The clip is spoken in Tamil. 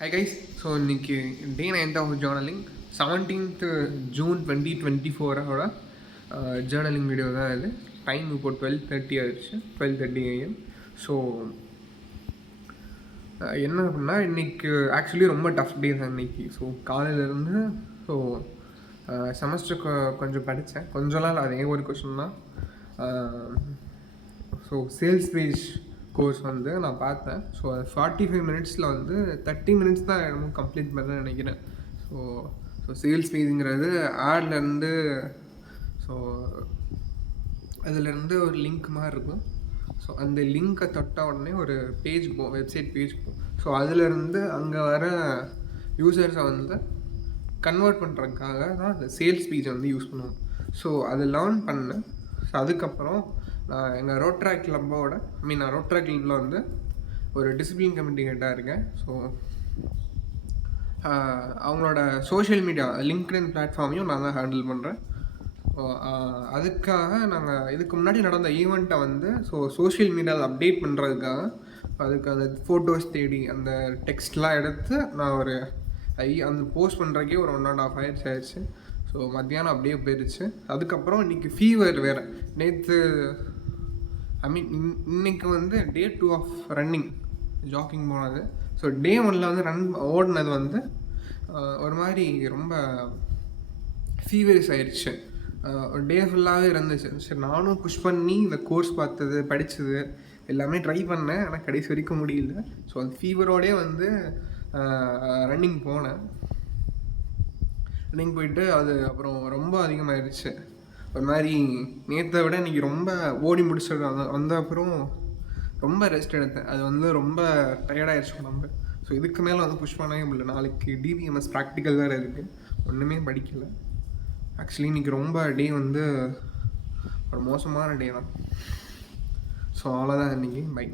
Hi guys. ஸோ இன்றைக்கி day 9th of journaling 17th June 2024 journaling video தான் இது. டைம் இப்போ 12:30 ஆயிடுச்சு, 12:30 AM. ஸோ என்ன அப்படின்னா இன்றைக்கி ஆக்சுவலி ரொம்ப டஃப் டே தான் இன்றைக்கி. ஸோ காலையிலேருந்து ஸோ செமஸ்டருக்கு கொஞ்சம் படித்தேன், கொஞ்சம்லாம் இல்லை, அதே ஒரு கொஷின் தான். ஸோ சேல்ஸ் பேஜ் கோர்ஸ் வந்து நான் பார்த்தேன். ஸோ 45 மினிட்ஸில் வந்து 30 மினிட்ஸ் தான் என்னமோ கம்ப்ளீட் பண்ணேன்னு நினைக்கிறேன். ஸோ சேல்ஸ் பேஜுங்கிறது ஆட்லேருந்து ஸோ அதிலேருந்து ஒரு லிங்க் மாதிரி இருக்கும். ஸோ அந்த லிங்க்கை தொட்ட உடனே ஒரு பேஜ் போகும், வெப்சைட் பேஜ் போகும். ஸோ அதிலேருந்து அங்கே வர யூசர்ஸை வந்து கன்வெர்ட் பண்ணுறதுக்காக தான் அந்த சேல்ஸ் பேஜை வந்து யூஸ் பண்ணுவோம். ஸோ அதை லேர்ன் பண்ணேன். ஸோ அதுக்கப்புறம் நான் எங்கள் ரோட்ராக் கிளப்போட நான் ரோட்ராக் கிளப்பில் வந்து ஒரு டிசிப்ளின் கமிட்டி ஹெட்டாக இருக்கேன். ஸோ அவங்களோட சோஷியல் மீடியா லிங்க்டின் பிளாட்ஃபார்மையும் நான் தான் ஹேண்டில் பண்ணுறேன். ஸோ அதுக்காக நாங்கள் இதுக்கு முன்னாடி நடந்த ஈவெண்ட்டை வந்து சோஷியல் மீடியாவில் அப்டேட் பண்ணுறதுக்காக அதுக்கு அந்த ஃபோட்டோஸ் தேடி அந்த டெக்ஸ்ட்லாம் எடுத்து நான் அந்த போஸ்ட் பண்ணுறக்கே ஒரு 1.5 hours ஆயிடுச்சு. ஸோ மத்தியானம் அப்படியே போயிடுச்சு. அதுக்கப்புறம் இன்றைக்கி ஃபீவர் வேறு. நேற்று இன்னைக்கு வந்து டே 2 ஆஃப் ரன்னிங், ஜாக்கிங் போனது. ஸோ டே 1ல் வந்து ஓடினது வந்து ஒரு மாதிரி ரொம்ப ஃபீவரிஸ் ஆயிடுச்சு. ஒரு டே ஃபுல்லாகவே இருந்துச்சு. சரி, நானும் புஷ் பண்ணி இந்த கோர்ஸ் பார்த்தது படித்தது எல்லாமே ட்ரை பண்ணேன், ஆனால் கடைசி வரைக்கும் முடியல. ஸோ அந்த ஃபீவரோடே வந்து ரன்னிங் போனேன். ரன்னிங் போயிட்டு அது அப்புறம் ரொம்ப அதிகமாகிடுச்சு. ஒரு மாதிரி நேற்றை விட இன்றைக்கி ரொம்ப ஓடி முடிச்சிருக்காங்க. வந்த அப்புறம் ரொம்ப ரெஸ்ட் எடுத்தேன். அது வந்து ரொம்ப டயர்டாகிடுச்சு உடம்பு. ஸோ இதுக்கு மேலே வந்து புஷ் பண்ணவே முடியல. நாளைக்கு டிபிஎம்எஸ் ப்ராக்டிக்கல் வேறு இருக்குது, ஒன்றுமே படிக்கலை. ஆக்சுவலி இன்றைக்கி ரொம்ப டே வந்து ஒரு மோசமான டே தான். ஸோ அவ்வளோதான் இன்றைக்கி. பை.